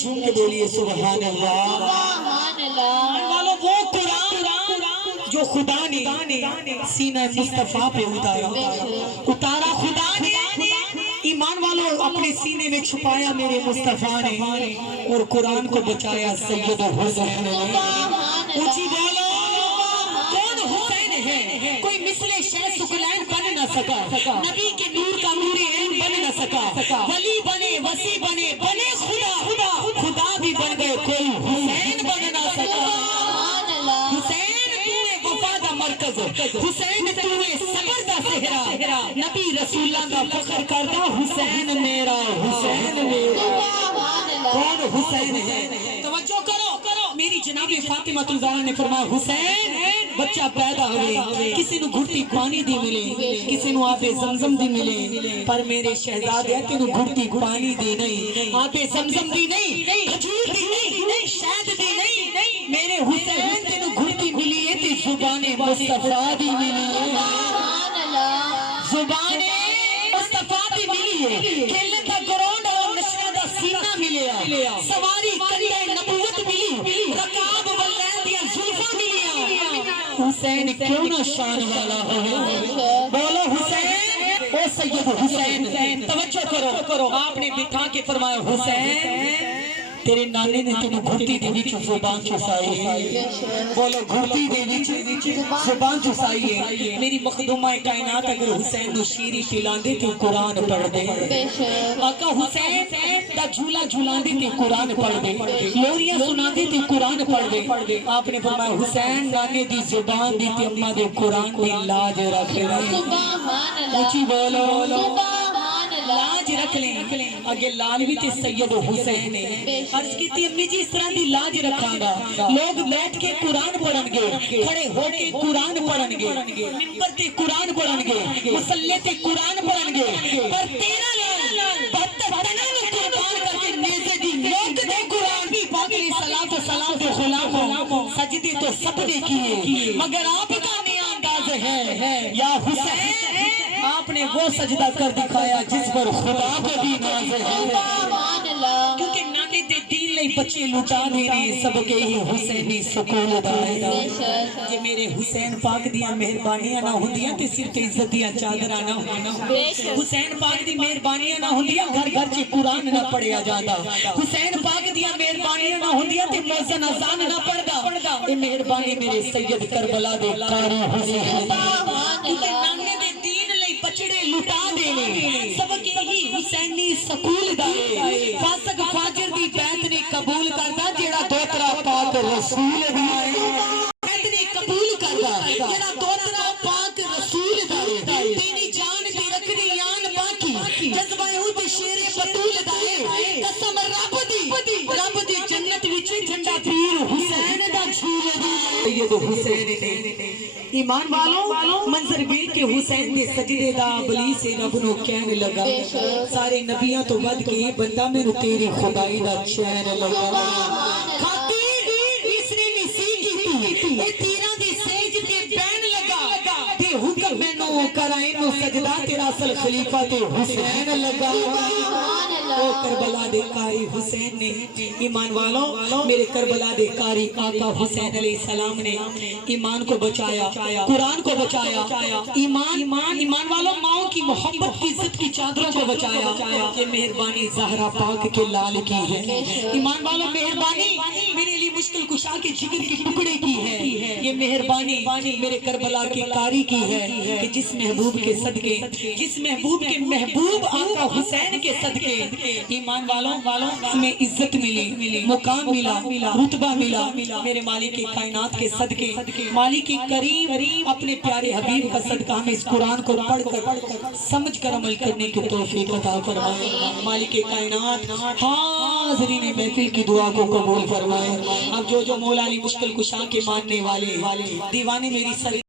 جھوم کے بولیے سبحان اللہ۔ وہ قرآن جو خدا نے سینہ مصطفیٰ پہ اتارا خدا نے، ایمان والوں اپنے سینے میں چھپایا میرے مصطفیٰ نے، اور قرآن کو بچایا سید حسین نے۔ اونچی بولو، کون حسین ہے؟ کوئی مثل شہ سکلین بن نہ سکا، نبی کے نور کا نور عین بن نہ سکا، ولی بنے وسیع بنے بنے خدا خدا بھی بن گئے، کوئی حسین بن نہ سکا۔ حسین توے وفا دا مرکز، حسین توے صبر دا صحرا، نبی رسولہ دا فخر کردا حسین میرا، حسین میرا۔ کون حسین ہے؟ توجہ کرو، میری جناب فاطمہ الزہرا نے فرمایا حسین بچہ پیدا ہوئے، کسی نو گھڑتی پانی دی ملے، کسی نو آب زمزم دی ملے، پر میرے شہزادے تینو گھڑتی پانی دی نہیں، آب زمزم دی نہیں، کھجور دی نہیں، شہد دی نہیں، میرے حسین تینو گھڑتی ملی ہے تے زبان مصطفیٰ دی ملی ہے، زبان مصطفیٰ دی ملی ہے، کھیلن دا گراؤنڈ اور نشہ دا سینہ ملیا، سواری کندہ نبوت ملی، رکاب واللین دیا زلفہ ملیا۔ حسین کیوں نہ شان والا ہو؟ بولو حسین، او سید حسین۔ توجہ کرو، آپ نے بٹھا کے فرمایا حسین تیرے نانے نے تینوں گھڑتی دے وچ زبان چسائی ہے، بولو گھڑتی دے وچ زبان چسائی ہے۔ میری مخدومہ کائنات اگر حسین نو شیری پلاندے تے قرآن پڑھ دے، آقا حسین دا جھولا جھولاندے تے قرآن پڑھ دے، لوریاں سناندے تے قرآن پڑھ دے۔ آپ نے فرمایا حسین نانے دی زبان دی تے اماں دے قرآن دی لاج رکھ لیں، اونچی بولو لاج رکھ لیں۔ اگے لال بھی تے سید حسین ہے، عرض کی تھی امی جی اس طرح دی لاج رکھاں گا، لوگ بیٹھ کے قرآن پڑھن گے، کھڑے ہو کے قرآن پڑھن گے، ممبر تے قرآن پڑھن گے، مسلح تے قرآن پڑھن گے، پر تیرا لال بہتر تنہ نے قربان کر کے نیزے دی نوک دے قرآن کی پاکلی صلاة و سلام دے غلاموں، سجدے تو سب نے کیے، مگر آپ کا نیا انداز ہے یا حسین، آپ نے وہ سجدہ کر دکھایا جس پر خدا کو بھی ناز ہے، کیونکہ نانے دے دین لئی بچے لٹا دینے سب کے ہی حسینی سکول دائے دا۔ یہ میرے حسین پاک دیاں مہربانیاں نہ ہوندیاں تے صرف عزت دیاں چادرہ نہ ہونا، حسین پاک دی مہربانیاں نہ ہوندیاں گھر گھر چے قرآن نہ پڑھیا جاندہ، حسین پاک دیاں مہربانیاں نہ ہوندیاں تے موزن ازان نہ پڑھدا۔ یہ مہربانی میرے سید کربلا دے قاری حسین، کیونکہ نانے دے دین لئی بچڑے لٹا دینے سب کے ہی حسینی سکول دائے، فاسق فاجر دی بیعت نے قبول کردا جیڑا دوترا پاک رسول دائے، بیعت نے قبول کردا جیڑا دوترا پاک رسول دائے، تینی جان دی رکھنی یان باقی جذبہ اود شیر بطول دائے، قسم رب دی جنت وچ جھنڈا پیر حسین دا جھول دائے۔ سید حسین نے ایمان والوں منظر بیل کے حسین دے سجدے دا ابلیس رب نو کہنے لگا سارے نبیاں تو ود کے بندہ میرے تیری خدائی دا چین لگا، خاطر اس نے نسی کی اے تیرا دی سیج تے بین لگا، تے حکم میں نو کرائیں نو سجدہ تیرا اصل خلیفہ تے حسین لگا۔ او کربلا دے قاری حسین نے ایمان والوں میرے کربلا دے قاری آقا حسین علیہ السلام نے ایمان کو بچایا، قرآن کو بچایا، ایمان والوں ماؤں کی محبت کی عزت کی چادروں کو بچایا۔ یہ مہربانی زہرا پاک کے لال کی ہے، ایمان والوں مہربانی میرے لیے مشکل کشا کے جگر کے ٹکڑے کی ہے، یہ مہربانی میرے کربلا کے قاری کی ہے کہ جس محبوب کے صدقے، جس محبوب کے محبوب آقا حسین کے صدقے ایمان والوں ہمیں عزت ملی، مقام ملا، رتبہ ملا میرے مالک کائنات کے صدقے، مالک کریم اپنے پیارے حبیب کا صدقہ ہمیں اس قرآن کو پڑھ کر سمجھ کر عمل کرنے کی توفیق عطا فرمائے۔ مالک کائنات حاضرین محفل کی دعا کو قبول فرمائے۔ اب جو مولا علی مشکل کشا کے ماننے والے دیوانے میری سر